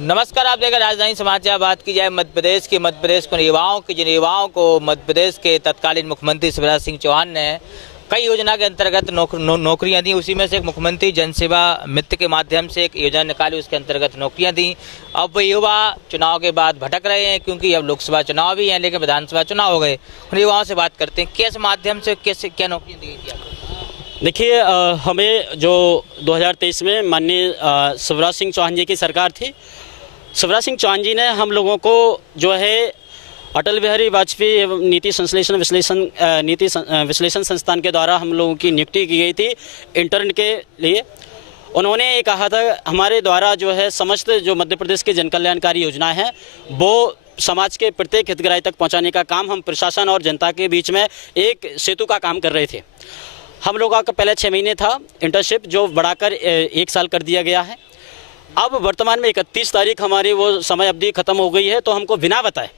नमस्कार, आप देखकर राजधानी समाचार। बात की जाए मध्य प्रदेश को जिन युवाओं को मध्य प्रदेश के तत्कालीन मुख्यमंत्री शिवराज सिंह चौहान ने कई योजना के अंतर्गत नौकरियां दी। उसी में से एक मुख्यमंत्री जनसेवा मित्र के माध्यम से एक योजना निकाली, उसके अंतर्गत नौकरियां दी। अब वो युवा चुनाव के बाद भटक रहे हैं, क्योंकि अब लोकसभा चुनाव भी हैं लेकिन विधानसभा चुनाव हो गए। उन युवाओं से बात करते हैं, किस माध्यम से कैसे क्या नौकरियाँ दी गई थी आपको? देखिए, हमें जो 2023 में माननीय शिवराज सिंह चौहान जी की सरकार थी, शिवराज सिंह चौहान जी ने हम लोगों को जो है अटल बिहारी वाजपेयी एवं नीति विश्लेषण संस्थान के द्वारा हम लोगों की नियुक्ति की गई थी इंटर्न के लिए। उन्होंने ये कहा था हमारे द्वारा जो है समस्त जो मध्य प्रदेश की जन कल्याणकारी योजना है वो समाज के प्रत्येक हितग्राही तक पहुंचाने का काम हम प्रशासन और जनता के बीच में एक सेतु का काम कर रहे थे। हम लोगों का पहले 6 महीने था इंटर्नशिप, जो बढ़ाकर 1 साल कर दिया गया है। अब वर्तमान में 31 तारीख हमारी वो समय अवधि खत्म हो गई है, तो हमको बिना बताए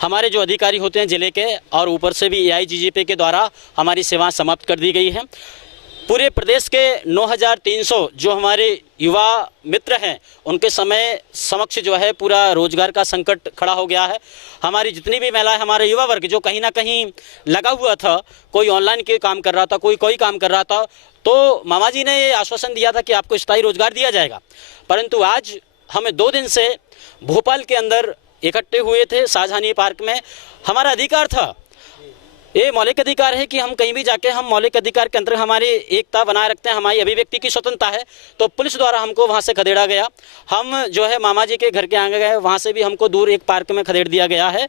हमारे जो अधिकारी होते हैं जिले के और ऊपर से भी AIGGP के द्वारा हमारी सेवाएं समाप्त कर दी गई हैं। पूरे प्रदेश के 9300 जो हमारे युवा मित्र हैं उनके समय समक्ष जो है पूरा रोजगार का संकट खड़ा हो गया है। हमारी जितनी भी महिलाएं, हमारे युवा वर्ग जो कहीं ना कहीं लगा हुआ था, कोई ऑनलाइन के काम कर रहा था, कोई काम कर रहा था, तो मामा जी ने ये आश्वासन दिया था कि आपको स्थायी रोजगार दिया जाएगा। परंतु आज हमें 2 दिन से भोपाल के अंदर इकट्ठे हुए थे शाहजहानी पार्क में। हमारा अधिकार था, ये मौलिक अधिकार है कि हम कहीं भी जाके हम मौलिक अधिकार के अंदर हमारी एकता बनाए रखते हैं, हमारी अभिव्यक्ति की स्वतंत्रता है। तो पुलिस द्वारा हमको वहाँ से खदेड़ा गया। हम जो है मामा जी के घर के आगे गए, वहाँ से भी हमको दूर एक पार्क में खदेड़ दिया गया है।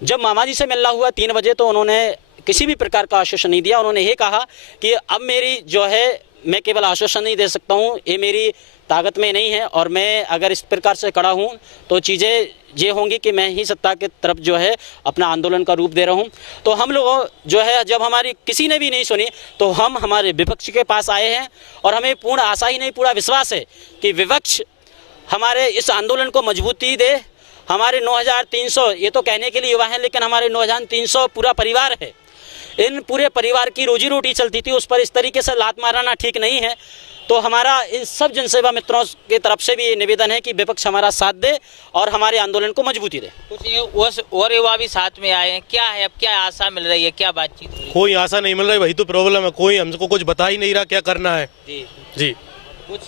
जब मामा जी से मिलना हुआ 3 बजे तो उन्होंने किसी भी प्रकार का आश्वासन नहीं दिया। उन्होंने ये कहा कि अब मेरी जो है मैं केवल आश्वासन नहीं दे सकता हूँ, ये मेरी ताकत में नहीं है, और मैं अगर इस प्रकार से खड़ा हूँ तो चीज़ें ये होंगी कि मैं ही सत्ता की तरफ जो है अपना आंदोलन का रूप दे रहा हूँ। तो हम लोग जो है जब हमारी किसी ने भी नहीं सुनी तो हम हमारे विपक्ष के पास आए हैं, और हमें पूर्ण आशा ही नहीं पूरा विश्वास है कि विपक्ष हमारे इस आंदोलन को मजबूती दे। हमारे 9300 ये तो कहने के लिए युवा हैं, लेकिन हमारे 9300 पूरा परिवार है। इन पूरे परिवार की रोजी रोटी चलती थी, उस पर इस तरीके से लात मारना ठीक नहीं है। तो हमारा इन सब जनसेवा मित्रों की तरफ से भी ये निवेदन है कि विपक्ष हमारा साथ दे और हमारे आंदोलन को मजबूती दे। कुछ और युवा भी साथ में आए हैं, क्या है, अब क्या आशा मिल रही है, क्या बातचीत हो रही है? कोई आशा नहीं मिल रही, वही तो प्रॉब्लम है। कोई हमको कुछ बता ही नहीं रहा क्या करना है। जी कुछ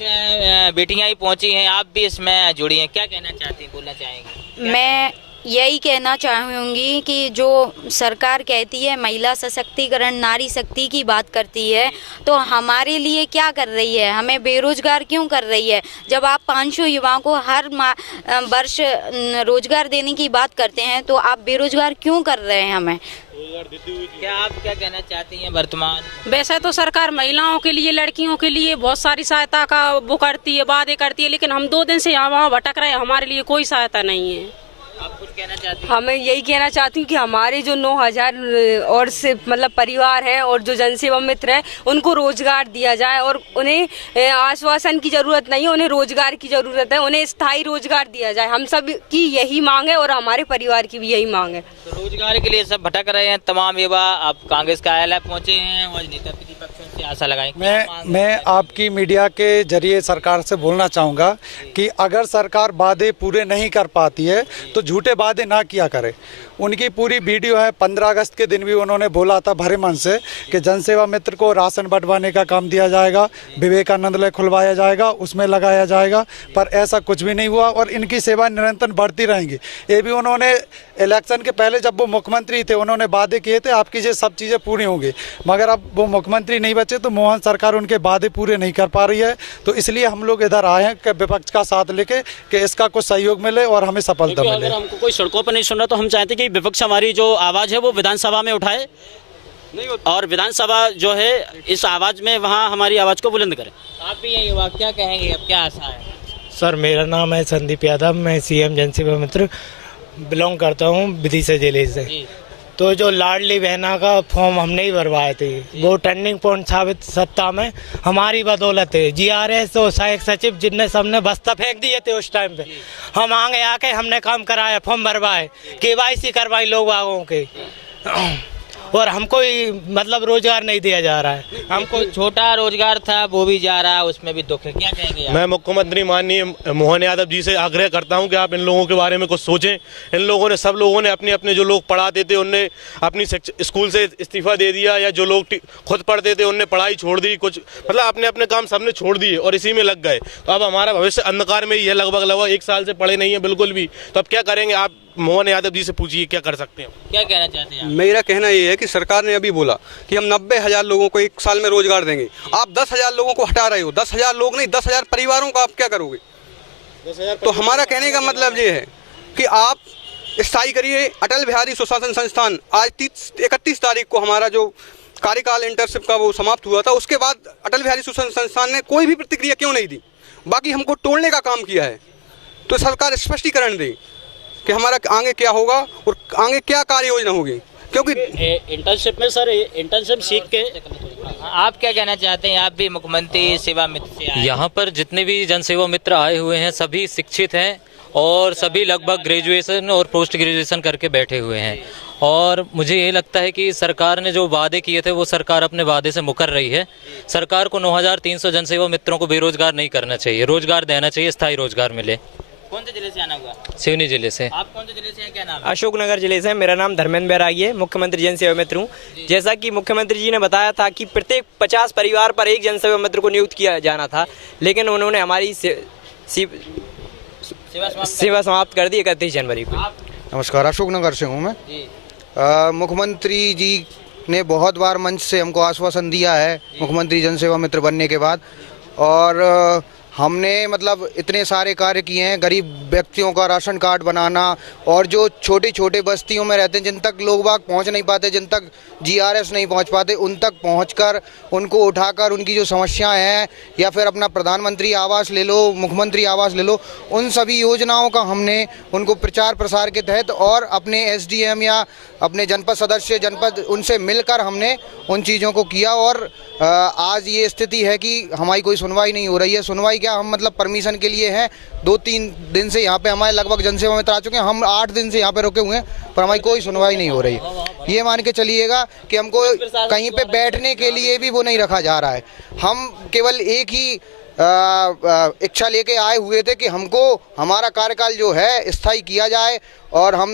बेटियां ही पहुंची हैं, आप भी इसमें जुड़ी हैं, क्या कहना चाहती हैं, बोलना चाहेंगी? मैं यही कहना चाहूँगी कि जो सरकार कहती है महिला सशक्तिकरण, नारी शक्ति की बात करती है, तो हमारे लिए क्या कर रही है? हमें बेरोजगार क्यों कर रही है? जब आप 500 युवाओं को हर वर्ष रोजगार देने की बात करते हैं तो आप बेरोजगार क्यों कर रहे हैं हमें? क्या आप क्या कहना चाहती हैं वर्तमान? वैसे तो सरकार महिलाओं के लिए, लड़कियों के लिए बहुत सारी सहायता का वो करती है, वादे करती है, लेकिन हम 2 दिन से यहाँ वहाँ भटक रहे हैं, हमारे लिए कोई सहायता नहीं है। आप कुछ कहना चाहती हैं? हमें यही कहना चाहती हूँ कि हमारे जो 9000 और से मतलब परिवार हैं और जो जनसेवा मित्र हैं उनको रोजगार दिया जाए, और उन्हें आश्वासन की जरूरत नहीं है, उन्हें रोजगार की जरूरत है, उन्हें स्थायी रोजगार दिया जाए। हम सब की यही मांग है और हमारे परिवार की भी यही मांग है। तो रोजगार के लिए सब भटक रहे हैं तमाम युवा। आप कांग्रेस कार्यालय पहुंचे हैं और नेता प्रतिपक्षों से आशा लगाएं। मैं आपकी मीडिया के जरिए सरकार से बोलना चाहूँगा कि अगर सरकार वादे पूरे नहीं कर पाती है तो झूठे वादे ना किया करे। उनकी पूरी वीडियो है, 15 अगस्त के दिन भी उन्होंने बोला था भरे मन से कि जनसेवा मित्र को राशन बंटवाने का काम दिया जाएगा, विवेकानंद खुलवाया जाएगा, उसमें लगाया जाएगा, पर ऐसा कुछ भी नहीं हुआ और इनकी सेवा निरंतर बढ़ती रहेंगी। ये भी उन्होंने इलेक्शन के पहले जब वो मुख्यमंत्री थे उन्होंने वादे किए थे आपकी ये सब चीज़ें पूरी होंगी, मगर अब वो मुख्यमंत्री नहीं बचे तो मोहन सरकार उनके वादे पूरे नहीं कर पा रही है। तो इसलिए हम लोग इधर आए हैं कि विपक्ष का साथ लेके कि इसका कुछ सहयोग मिले और हमें सफलता मिले। अगर हमको कोई सड़कों पर नहीं सुन रहा तो हम चाहते कि विपक्ष हमारी जो आवाज़ है वो विधानसभा में उठाए, और विधानसभा जो है इस आवाज़ में वहाँ हमारी आवाज़ को बुलंद करे। आप भी यही युवा, क्या कहेंगे, अब क्या आशा है? सर, मेरा नाम है संदीप यादव, मैं CM जनसेवा मित्र बिलोंग करता हूँ विदिशा जिले से। तो जो लाडली बहना का फॉर्म हमने ही भरवाए थे, वो टर्निंग पॉइंट साबित सत्ता में हमारी बदौलत है। GRS और सहायक सचिव जिनने सबने बस्ता फेंक दिए थे उस टाइम पे, हम आगे आके हमने काम कराया, फॉर्म भरवाए, KYC करवाई लोग बागों के, और हमको ही मतलब रोजगार नहीं दिया जा रहा है। हमको छोटा रोजगार था वो भी जा रहा है, उसमें भी दुख है, क्या कहेंगे आप? मैं मुख्यमंत्री माननीय मोहन यादव जी से आग्रह करता हूं कि आप इन लोगों के बारे में कुछ सोचें। इन लोगों ने, सब लोगों ने अपने अपने जो लोग पढ़ाते थे उनने अपनी स्कूल से इस्तीफा दे दिया, या जो लोग खुद पढ़ते थे उनने पढ़ाई छोड़ दी, कुछ मतलब अपने अपने काम सबने छोड़ दिए और इसी में लग गए। तो अब हमारा भविष्य अंधकार में ही है, लगभग 1 साल से पढ़े नहीं है बिल्कुल भी। तो अब क्या करेंगे? आप मोहन यादव जी से पूछिए क्या कर सकते हैं। क्या कहना चाहते हैं आप? मेरा कहना ये है कि सरकार ने अभी बोला कि हम 90,000 लोगों को 1 साल में रोजगार देंगे। आप 10,000 लोगों को हटा रहे हो, 10,000 लोग नहीं 10,000 परिवारों का आप क्या करोगे? तो हमारा कहने का मतलब ये है कि आप स्थायी करिए। अटल बिहारी सुशासन संस्थान आज 31 तारीख को हमारा जो कार्यकाल इंटर्नशिप का वो समाप्त हुआ था, उसके बाद अटल बिहारी सुशासन संस्थान ने कोई भी प्रतिक्रिया क्यों नहीं दी? बाकी हमको तोड़ने का काम किया है। तो सरकार स्पष्टीकरण दे कि हमारा आगे क्या होगा और आगे क्या कार्य योजना होगी, क्योंकि इंटर्नशिप में सर, इंटर्नशिप सीख के आप क्या कहना चाहते हैं? आप भी मुख्यमंत्री सेवा मित्र से आए हैं। यहाँ पर जितने भी जन सेवा मित्र आए हुए हैं सभी शिक्षित हैं और सभी लगभग ग्रेजुएशन और पोस्ट ग्रेजुएशन करके बैठे हुए हैं। और मुझे ये लगता है कि सरकार ने जो वादे किए थे वो सरकार अपने वादे से मुकर रही है। सरकार को 9,300 जन सेवा मित्रों को बेरोजगार नहीं करना चाहिए, रोजगार देना चाहिए, स्थायी रोजगार मिले। कौन से जिले से आना हुआ? सिवनी जिले से। आप कौन से जिले से हैं, क्या नाम है? अशोकनगर जिले से। मेरा नाम धर्मेंद्र बैरागी है, मुख्यमंत्री जन सेवा मित्र हूँ। जैसा कि मुख्यमंत्री जी ने बताया था कि प्रत्येक 50 परिवार पर एक जन सेवा मित्र को नियुक्त किया जाना था, लेकिन उन्होंने हमारी सेवा समाप्त कर दी 31 जनवरी को। नमस्कार, अशोकनगर से हूँ मैं। मुख्यमंत्री जी ने बहुत बार मंच से हमको आश्वासन दिया है मुख्यमंत्री जन सेवा मित्र बनने के बाद, और हमने मतलब इतने सारे कार्य किए हैं। गरीब व्यक्तियों का राशन कार्ड बनाना, और जो छोटे छोटे बस्तियों में रहते हैं जिन तक लोग बाग पहुंच नहीं पाते, जिन तक जीआरएस नहीं पहुंच पाते, उन तक पहुंचकर उनको उठाकर उनकी जो समस्याएं हैं, या फिर अपना प्रधानमंत्री आवास ले लो, मुख्यमंत्री आवास ले लो, उन सभी योजनाओं का हमने उनको प्रचार प्रसार के तहत और अपने एसडीएम या अपने जनपद सदस्य जनपद उनसे मिलकर हमने उन चीज़ों को किया। और आज ये स्थिति है कि हमारी कोई सुनवाई नहीं हो रही है। सुनवाई क्या, हम मतलब परमिशन के लिए हैं, 2-3 दिन से यहाँ पे हमारे लगभग जनसेवा मित्र आ चुके हैं, हम 8 दिन से यहाँ पे रुके हुए हैं, पर हमारी कोई सुनवाई नहीं हो रही। ये मान के चलिएगा कि हमको कहीं पे बैठने के लिए भी वो नहीं रखा जा रहा है। हम केवल एक ही इच्छा लेके आए हुए थे कि हमको हमारा कार्यकाल जो है स्थायी किया जाए, और हम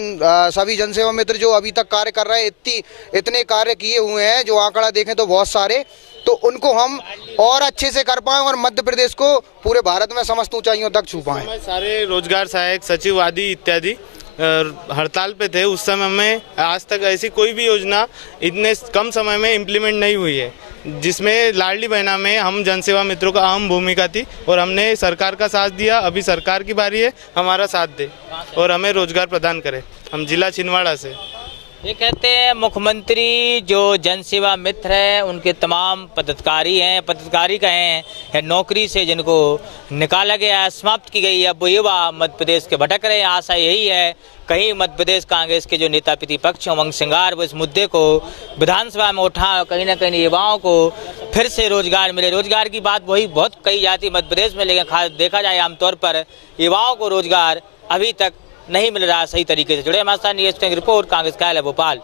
सभी जनसेवा मित्र जो अभी तक कार्य कर रहे हैं, इतने कार्य किए हुए हैं, जो आंकड़ा देखें तो बहुत सारे, तो उनको हम और अच्छे से कर पाएं और मध्य प्रदेश को पूरे भारत में समस्त ऊंचाइयों तक छू पाएं। सारे रोजगार सहायक सचिव आदि इत्यादि हड़ताल पे थे उस समय में। आज तक ऐसी कोई भी योजना इतने कम समय में इम्प्लीमेंट नहीं हुई है, जिसमें लाडली बहना में हम जनसेवा मित्रों का अहम भूमिका थी, और हमने सरकार का साथ दिया। अभी सरकार की बारी है हमारा साथ दे और हमें रोजगार प्रदान करे। हम जिला छिंदवाड़ा से। ये कहते हैं मुख्यमंत्री जो जनसेवा मित्र हैं उनके तमाम पदाधिकारी हैं, पदाधिकारी कहें या नौकरी से जिनको निकाला गया, समाप्त की गई है, अब वो युवा मध्य प्रदेश के भटक रहे हैं। आशा यही है कहीं मध्य प्रदेश कांग्रेस के जो नेता प्रतिपक्ष उमंग सिंगार वो इस मुद्दे को विधानसभा में उठा, कहीं ना कहीं युवाओं को फिर से रोजगार मिले। रोजगार की बात वही बहुत कही जाती है मध्य प्रदेश में, लेकिन खास देखा जाए आमतौर पर युवाओं को रोजगार अभी तक नहीं मिल रहा सही तरीके से। जुड़े हमारे साथ न्यूज़ रिपोर्ट, कांग्रेस कार्यालय भोपाल।